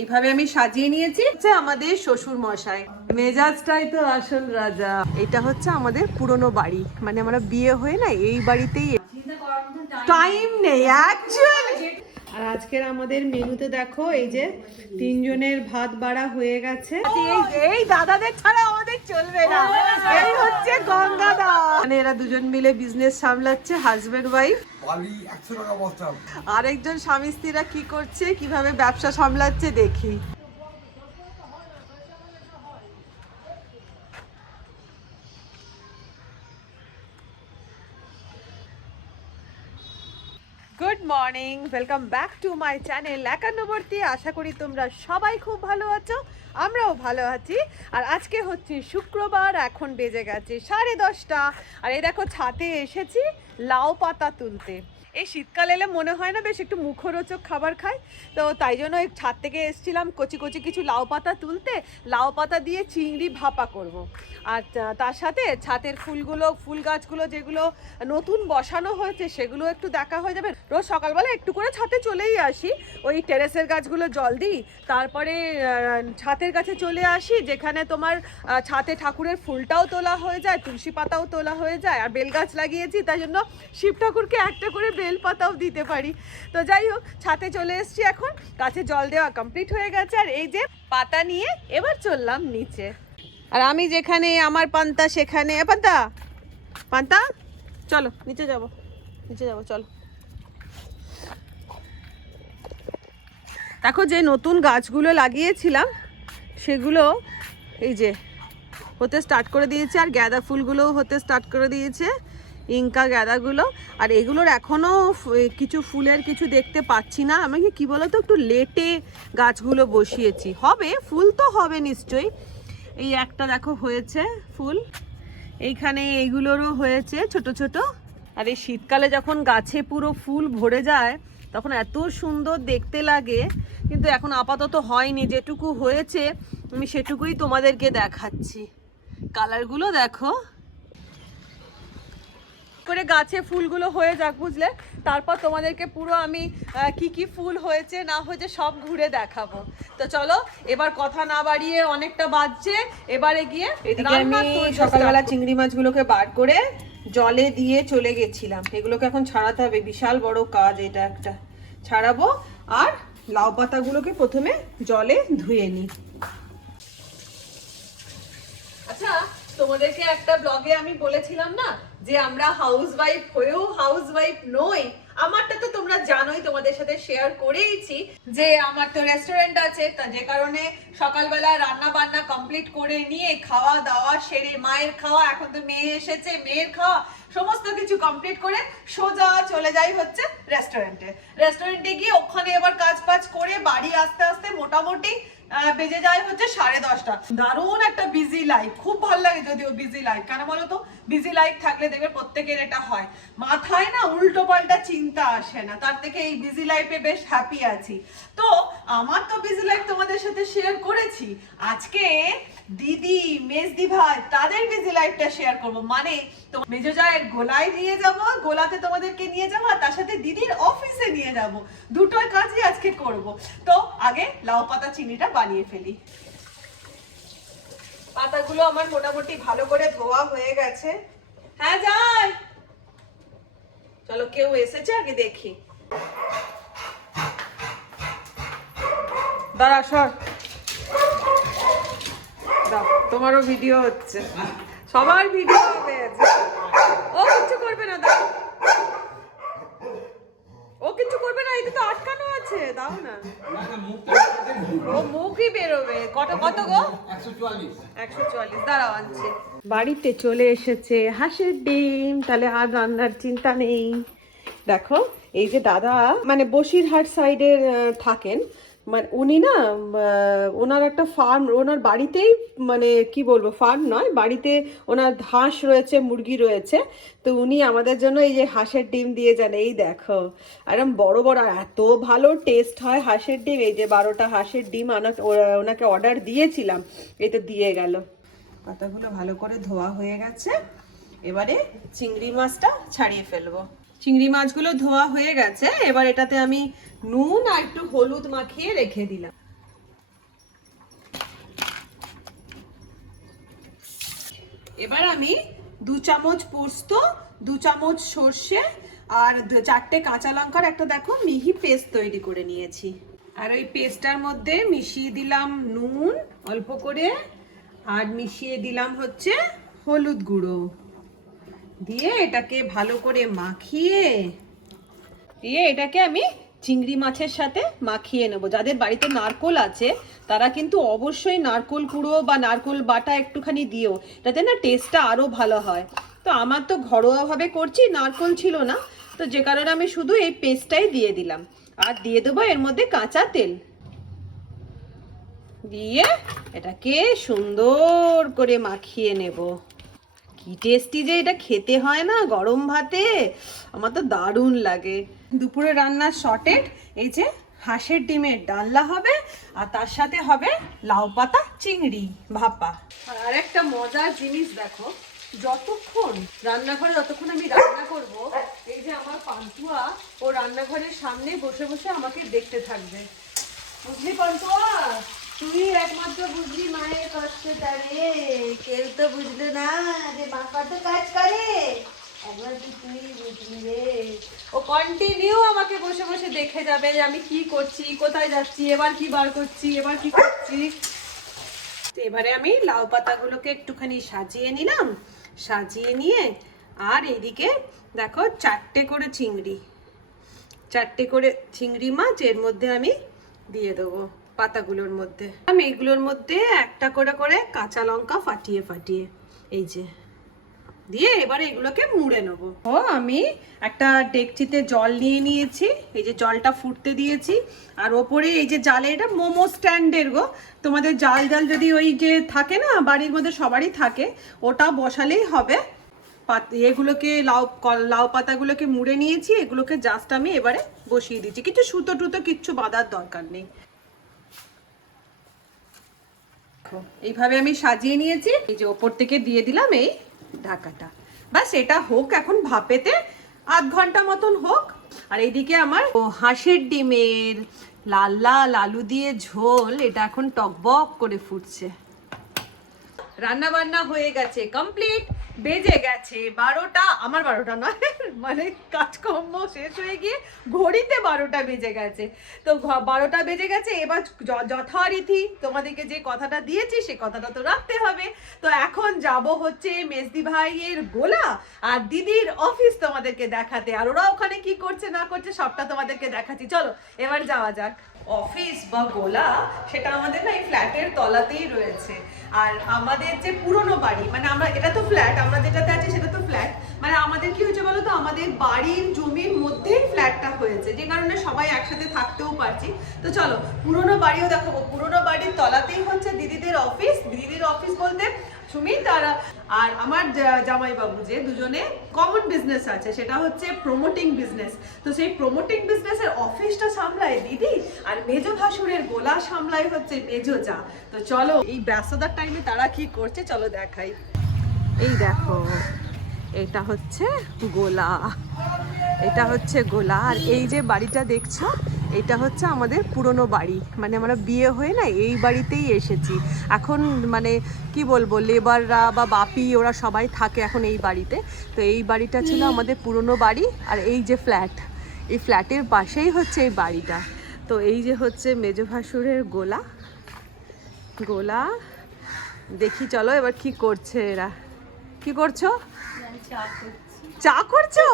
এইভাবে আমি সাজিয়ে নিয়েছি। হচ্ছে আমাদের শ্বশুর মশাই, মেজাজটাই তো আসল রাজা। এটা হচ্ছে আমাদের পুরনো বাড়ি, মানে আমরা বিয়ে হয়ে না এই বাড়িতেই। টাইম নেই অ্যাকচুয়ালি। আর আজকের আমাদের মেনুতে দেখো, এই যে 3 জনের ভাত বাড়া হয়ে গেছে। এই দাদাদের ছাড়া আমাদের চলবে না। এই হচ্ছে গঙ্গাদা, মানে এরা দুজন মিলে বিজনেস সামলাচ্ছে, হাজবেন্ড ওয়াইফ। আরেকজন স্বামী স্ত্রীরা কি করছে, কিভাবে ব্যবসা সামলাচ্ছে দেখি। Good morning, welcome back to my channel একান্নবর্তী। আশা করি তোমরা সবাই খুব ভালো আছো, আমরাও ভালো আছি। আর আজকে হচ্ছে শুক্রবার, এখন বেজে গেছে 10:30। আর এই দেখো ছাদে এসেছি লাউ পাতা তুলতে। এই শীতকাল এলে মনে হয় না বেশ একটু মুখরোচক খাবার খাই, তো তাই জন্য এই ছাদ থেকে এসেছিলাম কচি কচি কিছু লাউ পাতা তুলতে। লাউ পাতা দিয়ে চিংড়ি ভাপা করব। আর তার সাথে ছাদের ফুলগুলো, ফুল গাছগুলো যেগুলো নতুন বসানো হয়েছে সেগুলো একটু দেখা হয়ে যাবে। রোজ সকালবেলা একটু করে ছাদে চলেই আসি, ওই টেরেসের গাছগুলো জল দিই, তারপরে ছাদের কাছে চলে আসি যেখানে তোমার ছাদে ঠাকুরের ফুলটাও তোলা হয়ে যায়, তুলসী পাতাও তোলা হয়ে যায়। আর বেল গাছ লাগিয়েছি, তাই জন্য শিব ঠাকুরকে একটা করে বেল পাতাও দিতে পারি। তো যাই হোক, ছাদে চলে এসেছি, এখন গাছে জল দেওয়া কমপ্লিট হয়ে গেছে। আর এই যে পাতা নিয়ে এবার চললাম নিচে। আর আমি যেখানে আমার পান্তা সেখানে, পান্তা পান্তা চলো নিচে যাব, নিচে যাব চলো। দেখো যে নতুন গাছগুলো লাগিয়েছিলাম সেগুলো এই যে হতে স্টার্ট করে দিয়েছে, আর গাঁদা ফুলগুলোও হতে স্টার্ট করে দিয়েছে, ইনকা গাঁদাগুলো। আর এগুলোর এখনও কিছু ফুলের কিছু দেখতে পাচ্ছি না। আমি কি বলো তো, একটু লেটে গাছগুলো বসিয়েছি, হবে ফুল তো হবে নিশ্চয়ই। এই একটা দেখো হয়েছে ফুল, এইখানে এইগুলোরও হয়েছে ছোট ছোট। আর এই শীতকালে যখন গাছে পুরো ফুল ভরে যায় তখন এত সুন্দর দেখতে লাগে, কিন্তু এখন আপাতত হয়নি। যেটুকু হয়েছে আমি সেটুকুই তোমাদেরকে দেখাচ্ছি। কালারগুলো দেখো, করে গাছে ফুলগুলো হয়ে যাক বুঝলে, তারপর তোমাদেরকে পুরো আমি কি কি ফুল হয়েছে না হয়েছে সব ঘুরে দেখাবো। তো চলো এবার কথা না বাড়িয়ে, অনেকটা বাজছে, এবারে গিয়ে আমি সকালবেলা চিংড়ি মাছগুলোকে বার করে জলে দিয়ে চলে গেছিলাম। এগুলোকে এখন ছাড়াতে হবে, বিশাল বড় কাজ এটা একটা। ছাড়াবো, আর লাউ পাতাগুলোকে প্রথমে জলে ধুয়ে নিই। আচ্ছা, তোমাদেরকে একটা ব্লগে আমি বলেছিলাম না যে আমরা হাউসওয়াইফ হয়েও হাউসওয়াইফ নই। আমারটা তো তোমরা জানোই, তোমাদের সাথে শেয়ার করেইছি যে আমার তো রেস্টুরেন্ট আছে, তা যে কারণে সকালবেলা রান্না বান্না কমপ্লিট করে নিয়ে খাওয়া দাওয়া সেরে, মায়ের খাওয়া, এখন তো মেয়ে এসেছে, মেয়ের খাওয়া সমস্ত কিছু কমপ্লিট করে সোজা চলে যাই হচ্ছে রেস্টুরেন্টে। রেস্টুরেন্টে গিয়ে ওখানে এবার কাজ বাজ করে বাড়ি আসতে আসতে মোটামুটি বেজে যায় হচ্ছে 10:30। দারুণ একটা বিজি লাইফ, খুব ভালো লাগে যদিও বিজি লাইফ। কেন বলো তো, বিজি লাইফ থাকলে দেখবে প্রত্যেকের এটা হয়, মাথায় না উল্টো পাল্টা চিন্তা আসে না, তার থেকে এই বিজি লাইফে বেশ হ্যাপি আছি। তো আমার তো বিজি লাইফ তোমাদের সাথে শেয়ার করেছি, আজকে দিদি মেজদি ভাই তাদের বিজি লাইফটা শেয়ার করবো। মানে মেজো জায়ের গোলায় নিয়ে যাব, গোলাতে তোমাদেরকে নিয়ে যাবো, আর তার সাথে দিদির অফিসে নিয়ে যাব, দুটোই কাজই আজকে করব। তো আগে লাউ পাতা চিংড়িটা বানিয়ে ফেলি। পাতাগুলো আমার মোটামুটি ভালো করে ধোয়া হয়ে গেছে। হ্যাঁ যাই, চলো কেউ এসেছে আগে দেখি। দাঁড়া সর, তোমারও ভিডিও হচ্ছে, সবার ভিডিও হবে। ও কিছু করবে না, দাও, ও কিছু করবে না, এটা তো আটকানো আছে, দাও না। ও মুখই বেরোবে। কত কত গো? 144। দাঁড়াও আনছি। বাড়িতে চলে এসেছে হাঁসের ডিম, তাহলে আর রান্নার চিন্তা নেই। দেখো এই যে দাদা মানে বসিরহাট সাইডের থাকেন, মানে উনি না ওনার একটা ফার্ম, ওনার বাড়িতেই, মানে কি বলবো, ফার্ম নয়, বাড়িতে ওনার হাঁস রয়েছে, মুরগি রয়েছে। তো উনি আমাদের জন্য এই যে হাঁসের ডিম দিয়ে যান, এই দেখো একদম বড় বড়, এত ভালো টেস্ট হয় হাঁসের ডিম। এই যে 12টা হাঁসের ডিম ওনাকে অর্ডার দিয়েছিলাম, এই তো দিয়ে গেল। পাতাগুলো ভালো করে ধোয়া হয়ে গেছে, এবারে চিংড়ি মাছটা ছাড়িয়ে ফেলবো। চিংড়ি মাছগুলো ধোয়া হয়ে গেছে, এবার এটাতে আমি নুন আর একটু হলুদ মাখিয়ে রেখে দিলাম। এবার আমি 2 চামচ পোস্ত, 2 চামচ সর্ষে আর 4টে কাঁচা লঙ্কার একটা দেখো মিহি পেস্ট তৈরি করে নিয়েছি। আর ওই পেস্টটার মধ্যে মিশিয়ে দিলাম নুন অল্প করে, আর মিশিয়ে দিলাম হচ্ছে হলুদ গুঁড়ো, দিয়ে এটাকে ভালো করে মাখিয়ে এটাকে আমি চিংড়ি মাছের সাথে মাখিয়ে নেব। যাদের বাড়িতে নারকোল আছে তারা কিন্তু অবশ্যই নারকোল কুড়ো বা নারকোল বাটা একটুখানি দিও, তাতে না টেস্টটা আরও ভালো হয়। তো আমার তো ঘরোয়াভাবে করছি, নারকোল ছিল না, তো যে কারণে আমি শুধু এই পেস্টটাই দিয়ে দিলাম। আর দিয়ে দেবো এর মধ্যে কাঁচা তেল, দিয়ে এটাকে সুন্দর করে মাখিয়ে নেব। কি টেস্টি যে এটা খেতে হয় না গরম ভাতে, আমার তো দারুণ লাগে। দুপুরে রান্নার শর্টেড এই যে হাঁসের ডিমের ডালনা হবে, আর তার সাথে হবে লাউ পাতা চিংড়ি ভাপা। আর একটা মজার জিনিস দেখো, যতক্ষণ আমি রান্না করব, এই যে আমার পান্তুয়া ও রান্নাঘরের সামনে বসে বসে আমাকে দেখতে থাকবে। বুঝলি পান্তুয়া, তুই একমাত্র বুঝলি মায়ের কষ্টটা রে, কেউ তো বুঝলো না যে মা কত কাজ করে, একবার তুই বুঝলি রে। ও কন্টিনিউ আমাকে বসে বসে দেখে যাবে যে আমি কি করছি, কোথায় যাচ্ছি, এবার কি বার করছি, এবার কি করছি। তো এবারে আমি লাউ পাতাগুলোকে একটুখানি সাজিয়ে নিলাম, সাজিয়ে নিয়ে আর এইদিকে দেখো 4টে করে চিংড়ি মাছ এর মধ্যে আমি দিয়ে দেবো পাতাগুলোর মধ্যে। আমি এইগুলোর মধ্যে একটা করে করে কাঁচা লঙ্কা ফাটিয়ে ফাটিয়ে এই যে দিয়ে এবারে এগুলোকে মুড়ে নেবো। ও আমি একটা ডেকচিতে জল নিয়ে নিয়েছি, এই যে জলটা ফুটতে দিয়েছি, আর ওপরে এই যে জালে, এটা মোমো স্ট্যান্ডের গো, তোমাদের জাল যদি ওই যে থাকে না বাড়ির মধ্যে সবারই থাকে, ওটা বসালেই হবে। এগুলোকে লাউ পাতাগুলোকে মুড়ে নিয়েছি, এগুলোকে জাস্ট আমি এবারে বসিয়ে দিচ্ছি, কিছু সুতো টুতো কিচ্ছু বাঁধার দরকার নেই। এইভাবে আমি সাজিয়ে নিয়েছি, এই যে ওপর থেকে দিয়ে দিলাম এই ঢাকাটা, বাস এটা হোক এখন ভাপেতে, আধ ঘন্টা মতন হোক। আর এইদিকে আমার হাঁসের ডিমের লাল লাল আলু দিয়ে ঝোল, এটা এখন টকবক করে ফুটছে। রান্না বান্না হয়ে গেছে, কমপ্লিট। বেজে গেছে 12টা, আমার 12টা নয়, মানে কাজকর্ম শেষ হয়ে গিয়ে ঘড়িতে 12টা বেজে গেছে। তো 12টা বেজে গেছে, এবার যথারীতি তোমাদেরকে যে কথাটা দিয়েছি সে কথাটা তো রাখতে হবে। তো এখন যাব হচ্ছে মেজদি ভাইয়ের গোলা আর দিদির অফিস তোমাদেরকে দেখাতে, আর ওরা ওখানে কি করছে না করছে সবটা তোমাদেরকে দেখাচ্ছি। চলো এবার যাওয়া যাক। অফিস বা গোলা সেটা আমাদের না এই ফ্ল্যাটের তলাতেই রয়েছে। আর আমাদের যে পুরনো বাড়ি, মানে আমরা, এটা তো ফ্ল্যাট, আমরা যেটাতে আছি সেটা তো ফ্ল্যাট, মানে আমাদের কি হয়েছে বলো তো, আমাদের বাড়ির জমির মধ্যেই ফ্ল্যাটটা হয়েছে, যে কারণে সবাই একসাথে থাকতেও পারছি। তো চলো পুরনো বাড়িও দেখাবো। পুরনো বাড়ির তলাতেই হচ্ছে দিদিদের অফিস। দিদিদের অফিস বলতে সুমিত আর আমার জামাইবাবু, যে দুজনে কমন বিজনেস আছে, সেটা হচ্ছে প্রমোটিং বিজনেস। তো সেই প্রমোটিং বিজনেসের অফিসটা সামলায় দিদি, আর মেজো ভাসুরের গোলা সামলায় হচ্ছে মেজো যা। তো চলো এই ব্যস্ততার টাইমে তারা কি করছে চলো দেখাই। এই দেখো, এটা হচ্ছে গোলা, এটা হচ্ছে গোলা। আর এই যে বাড়িটা দেখছো, এটা হচ্ছে আমাদের পুরনো বাড়ি, মানে আমরা বিয়ে হয়ে না এই বাড়িতেই এসেছি। এখন মানে কি বলবো, লেবাররা বা বাপি ওরা সবাই থাকে এখন এই বাড়িতে। তো এই বাড়িটা ছিল আমাদের পুরনো বাড়ি, আর এই যে ফ্ল্যাট, এই ফ্ল্যাটের পাশেই হচ্ছে এই বাড়িটা। তো এই যে হচ্ছে মেজো ভাসুরের গোলা, দেখি চলো এবার কি করছে এরা। কি করছো? চা করছো?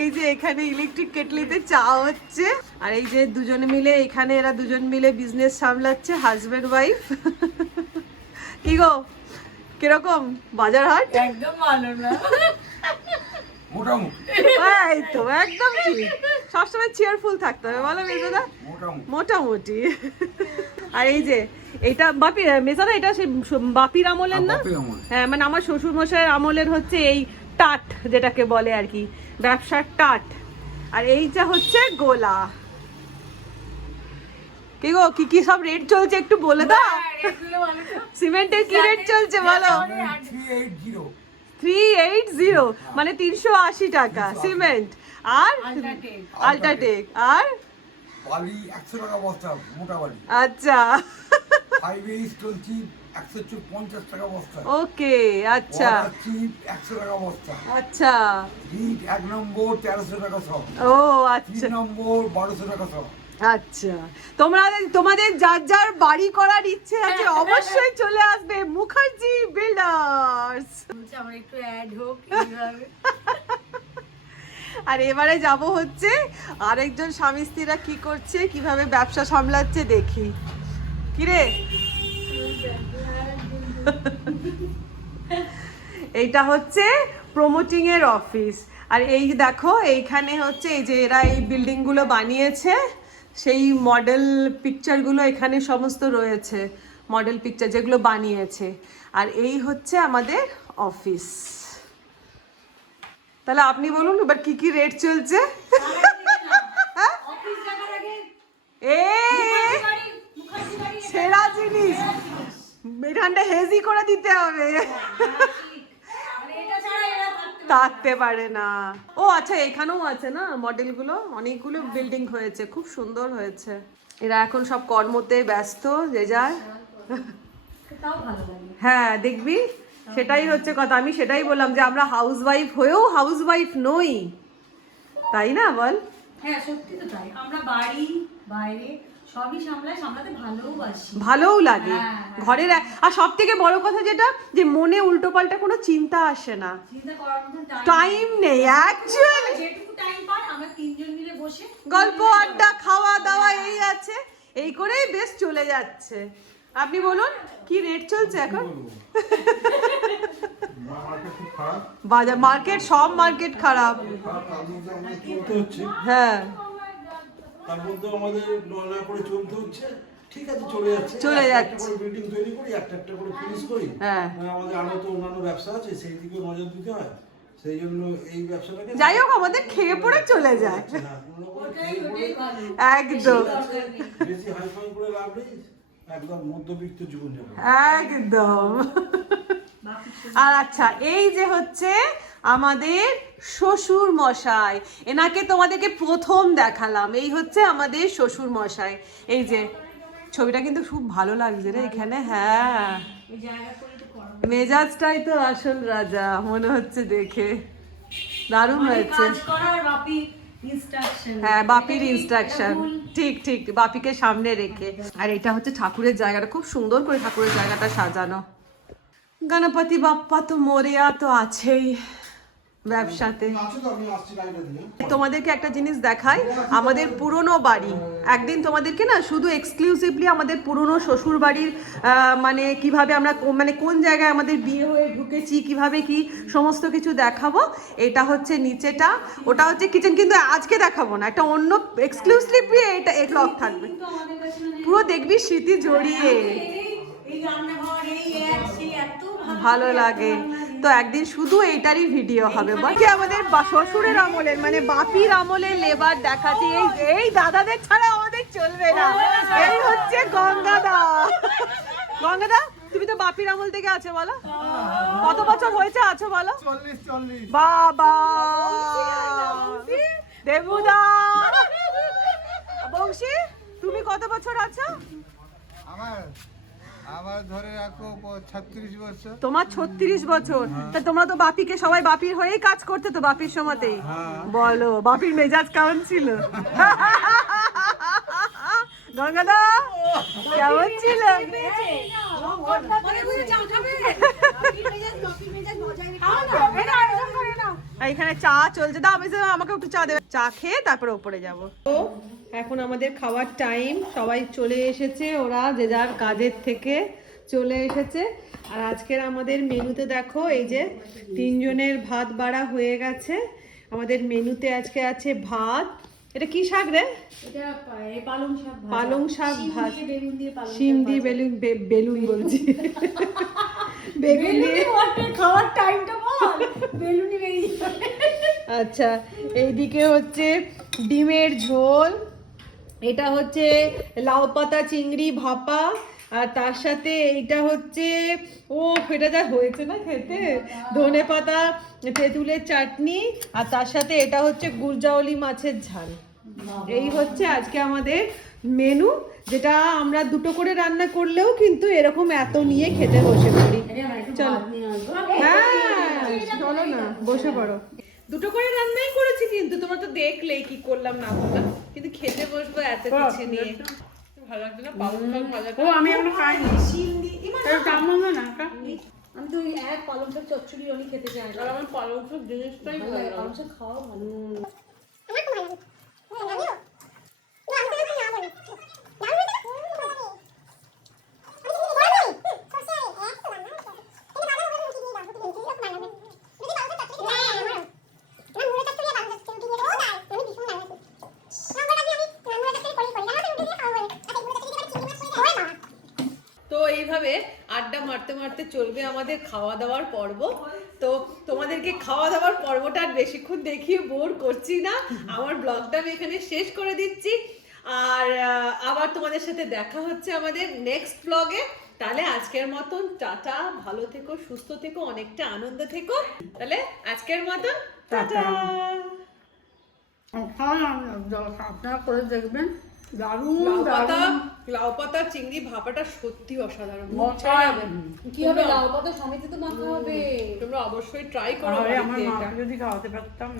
এই যে এখানে ইলেকট্রিক কেটলিতে চা হচ্ছে, আর এই যে দুজনে মিলে এখানে, এরা দুজন মিলে বিজনেস সামলাচ্ছে, হাজবেন্ড ওয়াইফ। কি গো, কিরকম বাজার হাট? একদম ভালো না, মোটামুটি। এই তো একদম ঠিক, সবসময় চেয়ারফুল থাকতে হবে বলো মেজদা, মোটামুটি। আর এই যে এটা বাপি মেজদা, এটা সেই বাপির আমলের না? হ্যাঁ, মানে আমার শ্বশুর মশাইয়ের আমলের হচ্ছে এই টাট, যেটাকে বলে আর কি ব্যবসার টাট। আর এইটা হচ্ছে গোলা। কি গো, কি কি সব রেট চলছে একটু বলে দাও। সিমেন্টের কি রেট চলছে বলো? 380, মানে 380 টাকা সিমেন্ট। আর আল্ট্রাটেক আর বালি 100 টাকা বস্তা, মোটা বালি। আচ্ছা, হাইওয়ে স্টোন চিপ 150 টাকা বস্তা। ওকে, আচ্ছা চিপ 100 টাকা বস্তা। আচ্ছা, হিট 1 নম্বর 1300 টাকা সব। ও 3 আচ্ছা নম্বর 1200 টাকা সব। আচ্ছা, তোমাদের যার যার বাড়ি করার ইচ্ছে আছে অবশ্যই চলে আসবে মুখার্জি বিল্ডার্স। আমার একটু অ্যাড হোক এইভাবে। আর এবারে যাব হচ্ছে আরেকজন স্বামী স্ত্রীরা কি করছে, কিভাবে ব্যবসা সামলাচ্ছে দেখি। কিরে, এইটা হচ্ছে প্রমোটিং এর অফিস। আর এই দেখো এইখানে হচ্ছে এই যে এরা এই বিল্ডিং গুলো বানিয়েছে, সেই মডেল পিকচারগুলো এখানে সমস্ত রয়েছে, মডেল পিকচার যেগুলো বানিয়েছে। আর এই হচ্ছে আমাদের অফিস। তাহলে আপনি বলুন এবার কি কি রেট চলছে। সেরা জিনিস এখানটা হেজি করে দিতে হবে, থাকতে পারে না। ও আচ্ছা, এখানেও আছে না মডেলগুলো, অনেকগুলো বিল্ডিং হয়েছে, খুব সুন্দর হয়েছে। এরা এখন সব কর্মতে ব্যস্ত যে যার। হ্যাঁ দেখবি, সেটাই হচ্ছে কথা। আমি সেটাই বললাম যে আমরা হাউসওয়াইফ হয়েও হাউসওয়াইফ নই, তাই না বল? হ্যাঁ সত্যি তো তাই, আমরা বাড়ি বাইরে সবই সামলাতে ভালোবাসি, ভালোও লাগে ঘরের। আর সব থেকে বড় কথা যেটা, যে মনে উল্টোপাল্টা কোনো চিন্তা আসে না, চিন্তা করার মতো টাইম নেই অ্যাকচুয়ালি। যেটুকু টাইম পাই আমরা তিনজন মিলে বসে গল্প আড্ডা খাওয়া দাওয়া এই আছে, এই করেই বেশ চলে যাচ্ছে। আপনি বলুন কি রেট চলছে এখন? বাজার মার্কেট, সব মার্কেট খারাপ। হ্যাঁ তার মধ্যে আমাদের নয়া করে চলতে হচ্ছে, ঠিক আছে চলে যাচ্ছে বিল্ডিং তৈরি করি, একটা একটা করে ফিনিশ করি। হ্যাঁ আমাদের আরো তো অন্যান্য ব্যবসা আছে, সেই দিকে নজর দিতে হয়। সেই জন্য এই ব্যবসাটাকে যাই হোক আমাদের খেয়ে পড়ে চলে যায় একদম, বেশি হাইফাই করে লাভ নেই, একদম মধ্যবিত্ত জীবনযাপন একদম। আর আচ্ছা, এই যে হচ্ছে আমাদের শ্বশুর মশাই, এনাকে তোমাদেরকে প্রথম দেখালাম। এই হচ্ছে আমাদের শ্বশুর মশাই। এই যে ছবিটা কিন্তু খুব ভালো লাগছে রে এখানে। হ্যাঁ মেজাজটাই তো আসল রাজা মনে হচ্ছে দেখে, দারুণ হয়েছে। হ্যাঁ বাপির ইনস্ট্রাকশন, ঠিক ঠিক, বাপিকে সামনে রেখে। আর এটা হচ্ছে ঠাকুরের জায়গাটা, খুব সুন্দর করে ঠাকুরের জায়গাটা সাজানো। গণপতি বাপ্পা তো মোরিয়া তো আছেই ব্যবসাতে। তোমাদেরকে একটা জিনিস দেখাই, আমাদের পুরনো বাড়ি। একদিন তোমাদেরকে না শুধু এক্সক্লুসিভলি আমাদের পুরনো শ্বশুর বাড়ির মানে কিভাবে আমরা মানে কোন জায়গায় আমাদের বিয়ে হয়ে ঢুকেছি, কিভাবে কি সমস্ত কিছু দেখাবো। এটা হচ্ছে নিচেটা, ওটা হচ্ছে কিচেন, কিন্তু আজকে দেখাবো না, একটা অন্য এক্সক্লুসিভলি এটা এক ব্লগ থাকবে, পুরো দেখবি স্মৃতি জড়িয়ে, ভালো লাগে। তো একদিন শুধু এইটারই ভিডিও হবে। বাকি আমাদের শ্বশুরের আমলের মানে বাপির আমলের লেবার দেখাচ্ছি। এই দাদাদের ছাড়া আমাদের চলবে না। এই হচ্ছে গঙ্গাদা। গঙ্গাদা তুমি তো বাপির আমল থেকে আছো, বলো কত বছর হয়েছে আছো বলো? 40 বাবা দেবুদা, বংশী তুমি কত বছর আছো? আমার ধরে রাখো 36 বছর। তোমার 36 বছর। তা তোমরা তো বাপিকে সবাই বাপির হয়েই কাজ করতে তো বাপির সময়তেই। বলো বাপির মেজাজ কেমন ছিল? গঙ্গাদা কেমন ছিল? এখানে চা চলছে, দাও আমাকে একটু চা দেবে। চা খেয়ে তারপরে উপরে যাব। তো এখন আমাদের খাওয়ার টাইম, সবাই চলে এসেছে, ওরা যে যার কাজের থেকে চলে এসেছে। আর আজকের আমাদের মেনুতে দেখো, এই যে 3 জনের ভাত বাড়া হয়ে গেছে। আমাদের মেনুতে আজকে আছে ভাত, এটা কি শাক রে? এটা পালং শাক, পালং শাক ভাত, বেগুন দিয়ে, শিম দিয়ে বেলুন বলছি বেগুন দিয়ে খাওয়ার টাইমটা বল, বেলুনি বেরিয়ে যাবে। আচ্ছা, এইদিকে হচ্ছে ডিমের ঝোল, এটা হচ্ছে লাউ পাতা চিংড়ি ভাপা, আর তার সাথে এইটা হচ্ছে ও এটা যা হয়েছে না খেতে, ধনে পাতা তেঁতুলের চাটনি, আর তার সাথে এটা হচ্ছে গুরজাওলি মাছের ঝাল। এই হচ্ছে আজকে আমাদের মেনু, যেটা আমরা দুটো করে রান্না করলেও কিন্তু এরকম এত নিয়ে খেতে বসে পড়ি। চলো হ্যাঁ চলো না বসে পড়ো। দুটো করে রান্নাই করেছি কিন্তু তোমরা তো দেখলেই কি করলাম না করলাম, কিন্তু খেতে বসবো এত কিছু নিয়ে। ভালো লাগছে না পালং শাক ভাজাটা? ও আমি এখনো খাইনি। শিল দিয়ে আমি তো ওই এক পালং শাক চচ্চড়ি রনি খেতে চাই না। আর আমার পালং শাক জিনিসটাই ভালো লাগে। পালং শাক খাওয়া ভালো। তো এইভাবে আড্ডা মারতে মারতে চলবে আমাদের খাওয়া দাওয়ার পর্ব। তো তোমাদেরকে খাওয়া দাওয়ার পর্বটা আর বেশিক্ষণ দেখিয়ে বোর করছি না, আমার ব্লগটা আমি এখানে শেষ করে দিচ্ছি। আর আবার তোমাদের সাথে দেখা হচ্ছে আমাদের নেক্সট ব্লগে। তাহলে আজকের মতন টাটা, ভালো থেকো, সুস্থ থেকো, অনেকটা আনন্দ থেকো। তাহলে আজকের মতন টাটা। আপনারা করে দেখবেন, দারুণ লাউ পাতা চিংড়ি ভাপাটা সত্যি অসাধারণ। কি হবে, লাউ পাতা সমেত তো মাখা হবে। তোমরা অবশ্যই ট্রাই করো আমার বাড়িতে মা এটা। যদি খাওয়াতে পারতাম।